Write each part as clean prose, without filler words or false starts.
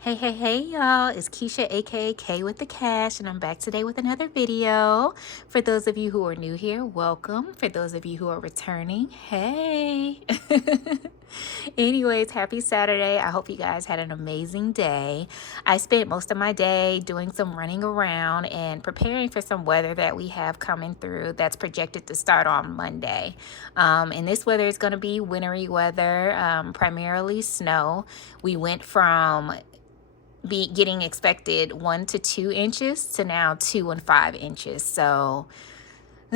Hey, y'all. It's Keisha, aka K with the Cash, and I'm back today with another video. For those of you who are new here, welcome. For those of you who are returning, hey. Anyways, happy Saturday. I hope you guys had an amazing day. I spent most of my day doing some running around and preparing for some weather that we have coming through that's projected to start on Monday. And this weather is going to be wintry weather, primarily snow. We went from getting expected 1 to 2 inches to now 2 and 5 inches. So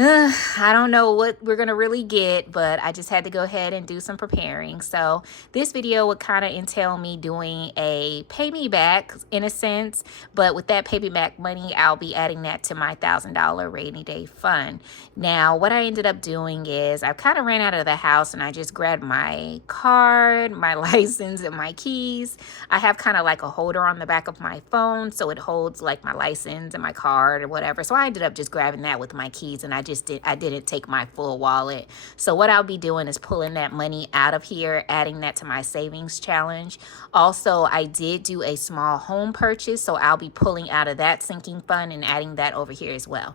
I don't know what we're going to really get, but I just had to go ahead and do some preparing. So this video would kind of entail me doing a pay me back in a sense, but with that pay me back money, I'll be adding that to my $1,000 rainy day fund. Now, what I ended up doing is I kind of ran out of the house and I just grabbed my card, my license, and my keys. I have kind of like a holder on the back of my phone, so it holds like my license and my card or whatever. So I ended up just grabbing that with my keys, and I didn't take my full wallet. So what I'll be doing is pulling that money out of here, adding that to my savings challenge. Also, I did do a small home purchase, so I'll be pulling out of that sinking fund and adding that over here as well.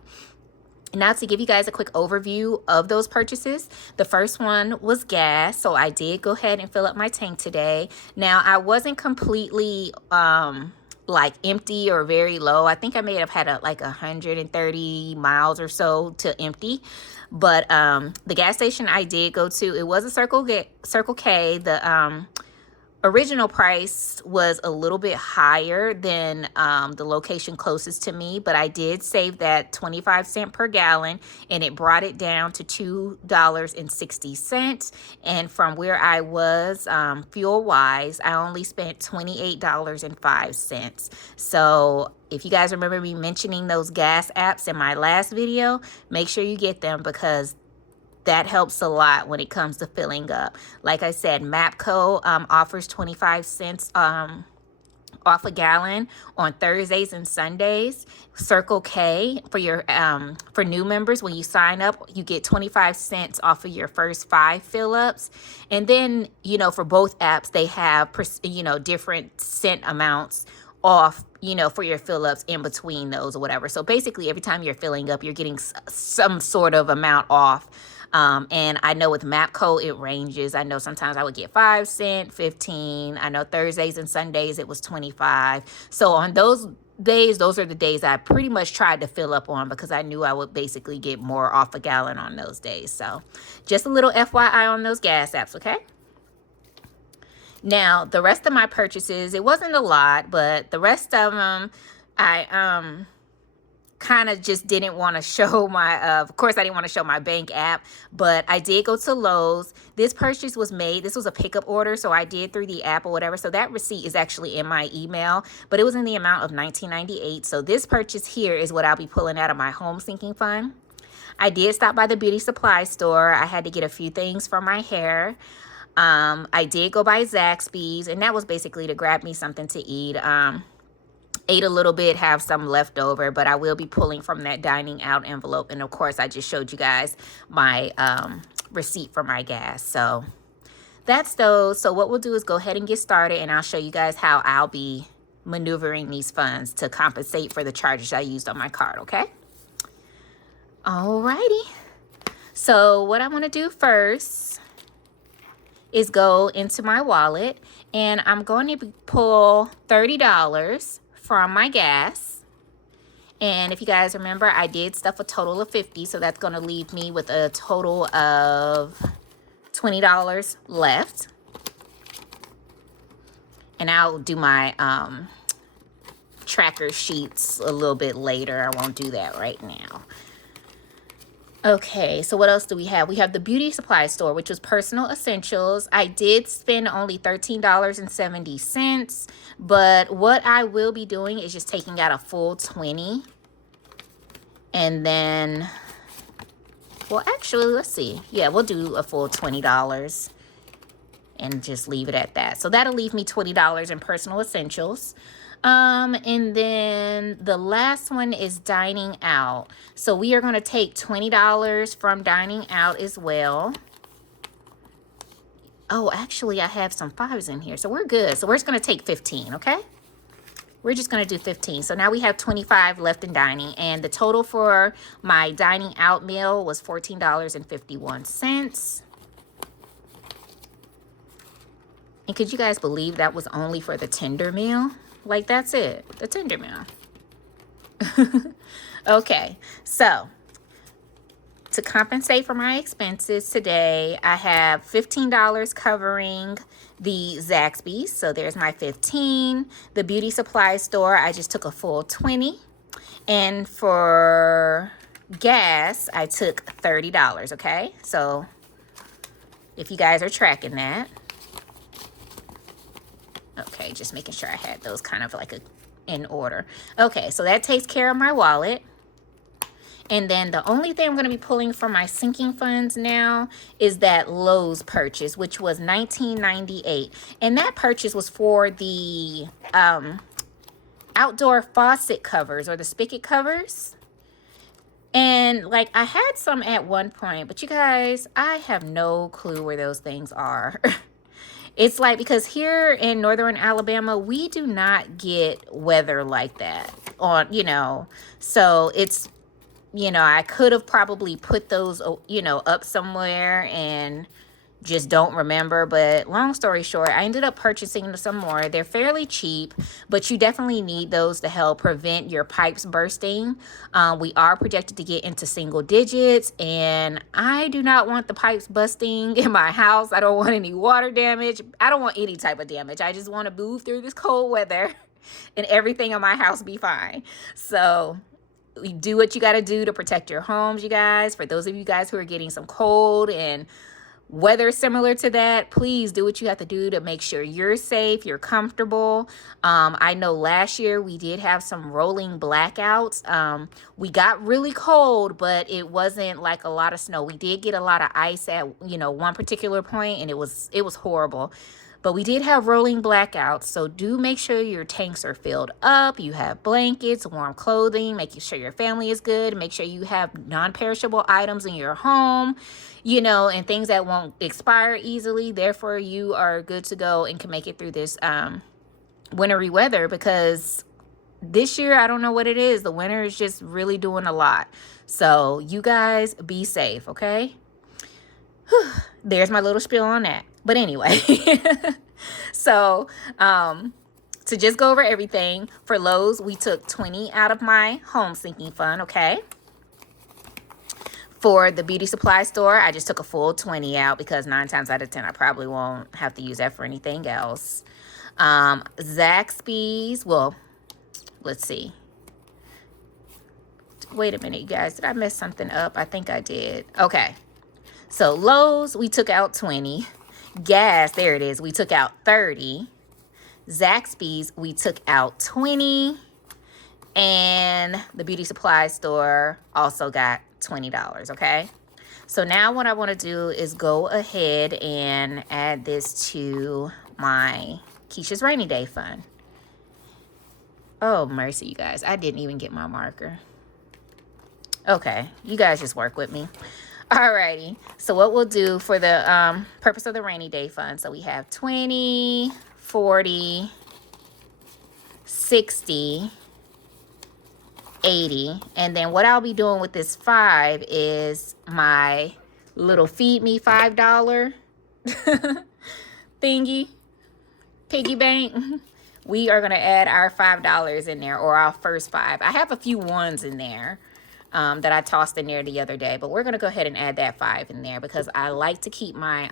Now, to give you guys a quick overview of those purchases, the first one was gas. So I did go ahead and fill up my tank today. Now, I wasn't completely like empty or very low. I think I may have had like 130 miles or so to empty. But the gas station I did go to, it was a Circle K. The original price was a little bit higher than the location closest to me, but I did save that 25 cents per gallon, and it brought it down to $2.60. And from where I was fuel wise, I only spent $28.05. So if you guys remember me mentioning those gas apps in my last video, make sure you get them because that helps a lot when it comes to filling up. Like I said, MAPCO offers 25 cents off a gallon on Thursdays and Sundays. Circle K for your for new members, when you sign up, you get 25 cents off of your first 5 fill-ups. And then, for both apps, they have different cent amounts off, for your fill-ups in between those or whatever. So basically, every time you're filling up, you're getting some sort of amount off. And I know with MAPCO, it ranges. I know sometimes I would get 5 cents, 15. I know Thursdays and Sundays, it was 25. So on those days, those are the days I pretty much tried to fill up on because I knew I would basically get more off a gallon on those days. So just a little FYI on those gas apps, okay? Now, the rest of my purchases, it wasn't a lot, but the rest of them, I kind of just didn't want to show my, of course I didn't want to show my bank app, but I did go to Lowe's. This purchase was made, this was a pickup order, so I did through the app or whatever. So that receipt is actually in my email, but it was in the amount of $19.98. So this purchase here is what I'll be pulling out of my home sinking fund. I did stop by the beauty supply store. I had to get a few things for my hair. I did go by Zaxby's, and that was basically to grab me something to eat. Ate a little bit, have some left over, but I will be pulling from that dining out envelope. And of course, I just showed you guys my receipt for my gas. So that's those. So what we'll do is go ahead and get started, and I'll show you guys how I'll be maneuvering these funds to compensate for the charges I used on my card, okay? Alrighty. So what I want to do first is go into my wallet, and I'm going to pull $30 from my gas. And if you guys remember, I did stuff a total of $50, so that's going to leave me with a total of $20 left. And I'll do my tracker sheets a little bit later. I won't do that right now. Okay, so what else do we have? We have the beauty supply store, which was personal essentials. I did spend only $13.70, but what I will be doing is just taking out a full 20. And then, well, actually, let's see. Yeah, we'll do a full $20 and just leave it at that. So that'll leave me $20 in personal essentials. And then the last one is dining out. So we are going to take $20 from dining out as well. Oh, actually, I have some 5s in here, so we're good. So we're just going to take 15, okay? we're just going to do 15. So now we have 25 left in dining. And the total for my dining out meal was $14.51. And could you guys believe that was only for the tender meal? Like, that's it, the tender meal. Okay, so to compensate for my expenses today, I have $15 covering the Zaxby's. So there's my 15. The beauty supply store, I just took a full 20. And for gas, I took $30, okay? So if you guys are tracking that. Okay, just making sure I had those kind of like in order. Okay, so that takes care of my wallet. And then the only thing I'm going to be pulling from my sinking funds now is that Lowe's purchase, which was $19.98. And that purchase was for the outdoor faucet covers, or the spigot covers. And like, I had some at one point, but you guys, I have no clue where those things are. It's like, because here in northern Alabama, we do not get weather like that on, you know, so it's, you know, I could have probably put those, you know, up somewhere and just don't remember. But long story short, I ended up purchasing some more. They're fairly cheap, but you definitely need those to help prevent your pipes bursting. We are projected to get into single digits, and I do not want the pipes busting in my house. I don't want any water damage. I don't want any type of damage. I just want to move through this cold weather and everything in my house be fine. So you do what you got to do to protect your homes, you guys. For those of you guys who are getting some cold and weather similar to that, please do what you have to do to make sure you're safe, you're comfortable. I know last year we did have some rolling blackouts. We got really cold, but it wasn't like a lot of snow. We did get a lot of ice at, you know, one particular point, and it was horrible. But we did have rolling blackouts, so do make sure your tanks are filled up. You have blankets, warm clothing, making sure your family is good. Make sure you have non-perishable items in your home, you know, and things that won't expire easily. Therefore, you are good to go and can make it through this wintry weather, because this year, I don't know what it is. The winter is just really doing a lot. So you guys be safe, okay? There's my little spiel on that. But anyway, so to just go over everything, for Lowe's, we took 20 out of my home sinking fund, okay? For the beauty supply store, I just took a full 20 out, because 9 times out of 10, I probably won't have to use that for anything else. Zaxby's, well, let's see. Wait a minute, you guys. Did I mess something up? I think I did. Okay. So Lowe's, we took out 20. Gas, there it is, we took out 30. Zaxby's, we took out 20. And the beauty supply store also got $20, okay? So now what I want to do is go ahead and add this to my Keisha's rainy day fund. Oh, mercy, you guys. I didn't even get my marker. Okay, you guys just work with me. Alrighty, so what we'll do for the purpose of the rainy day fund, so we have 20, 40, 60, 80, and then what I'll be doing with this 5 is my little feed me $5 thingy, piggy bank. We are going to add our $5 in there, or our first 5. I have a few ones in there that I tossed in there the other day, but we're going to go ahead and add that 5 in there, because I like to keep my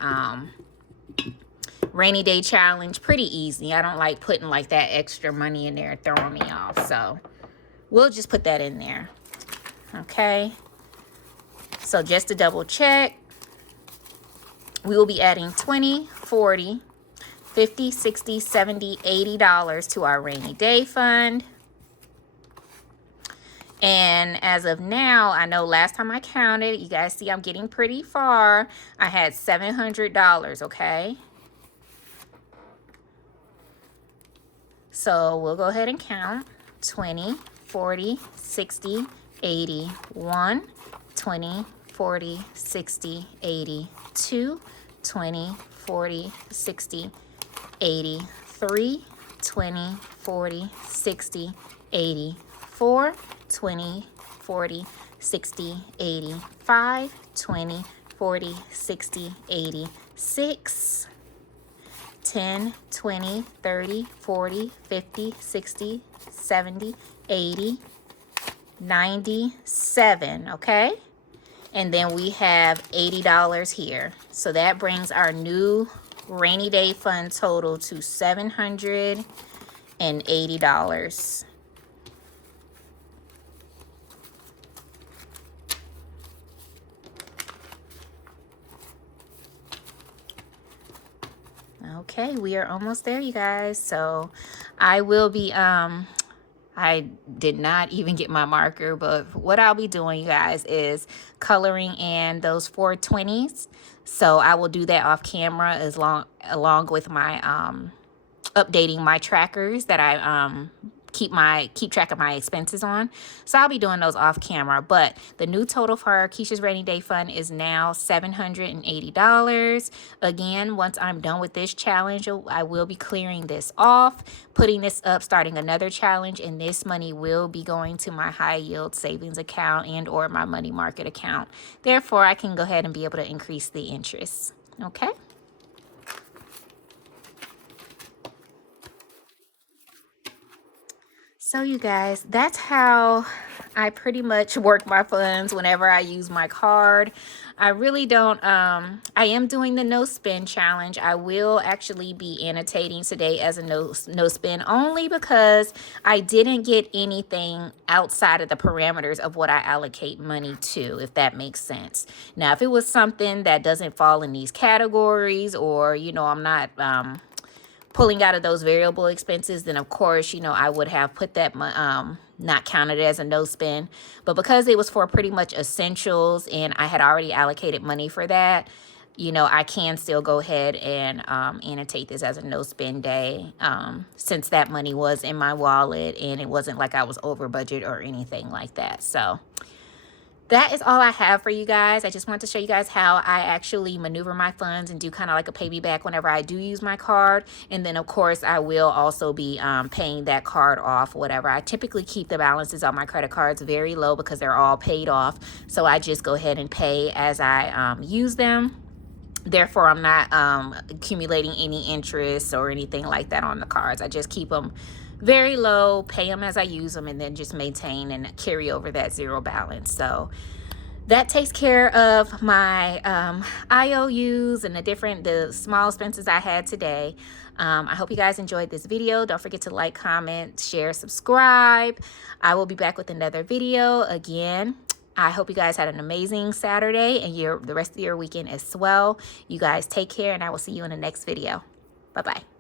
rainy day challenge pretty easy. I don't like putting like that extra money in there, throwing me off. So we'll just put that in there. Okay. So just to double check, we will be adding 20, 40, 50, 60, 70, $80 to our rainy day fund. And as of now, I know last time I counted, you guys see I'm getting pretty far. I had $700, okay? So we'll go ahead and count. 20, 40, 60, 80, 1, 20, 40, 60, 80, 2, 20, 40, 60, 80, 3, 20, 40, 60, 80, 4, 20, 40, 60, 80, 5, 20, 40, 60, 80, 6, 10, 20, 30, 40, 50, 60, 70, 80, 97, okay? And then we have $80 here. So that brings our new rainy day fund total to $780. Okay, we are almost there, you guys. So I will be I did not even get my marker, but what I'll be doing, you guys, is coloring in those 420s. So I will do that off camera along with my updating my trackers that I keep track of my expenses on. So I'll be doing those off camera. But the new total for Keisha's rainy day fund is now $780. Again, once I'm done with this challenge, I will be clearing this off, putting this up, starting another challenge, and this money will be going to my high yield savings account and or my money market account. Therefore, I can go ahead and be able to increase the interest. Okay. So you guys, that's how I pretty much work my funds whenever I use my card. I really don't, I am doing the no spend challenge. I will actually be annotating today as a no spend only because I didn't get anything outside of the parameters of what I allocate money to, if that makes sense. Now, if it was something that doesn't fall in these categories, or, you know, I'm not, pulling out of those variable expenses, then of course, you know, I would have put that not counted as a no spend. But because it was for pretty much essentials and I had already allocated money for that, you know, I can still go ahead and annotate this as a no spend day, since that money was in my wallet and it wasn't like I was over budget or anything like that. So that is all I have for you guys. I just wanted to show you guys how I actually maneuver my funds and do kind of like a pay me back whenever I do use my card. And then of course I will also be paying that card off, whatever. I typically keep the balances on my credit cards very low because they're all paid off. So I just go ahead and pay as I use them. Therefore, I'm not accumulating any interest or anything like that on the cards. I just keep them very low, pay them as I use them, and then just maintain and carry over that zero balance. So that takes care of my IOUs and the small expenses I had today. I hope you guys enjoyed this video. Don't forget to like, comment, share, subscribe. I will be back with another video again. I hope you guys had an amazing Saturday and the rest of your weekend as well. You guys take care, and I will see you in the next video. Bye-bye.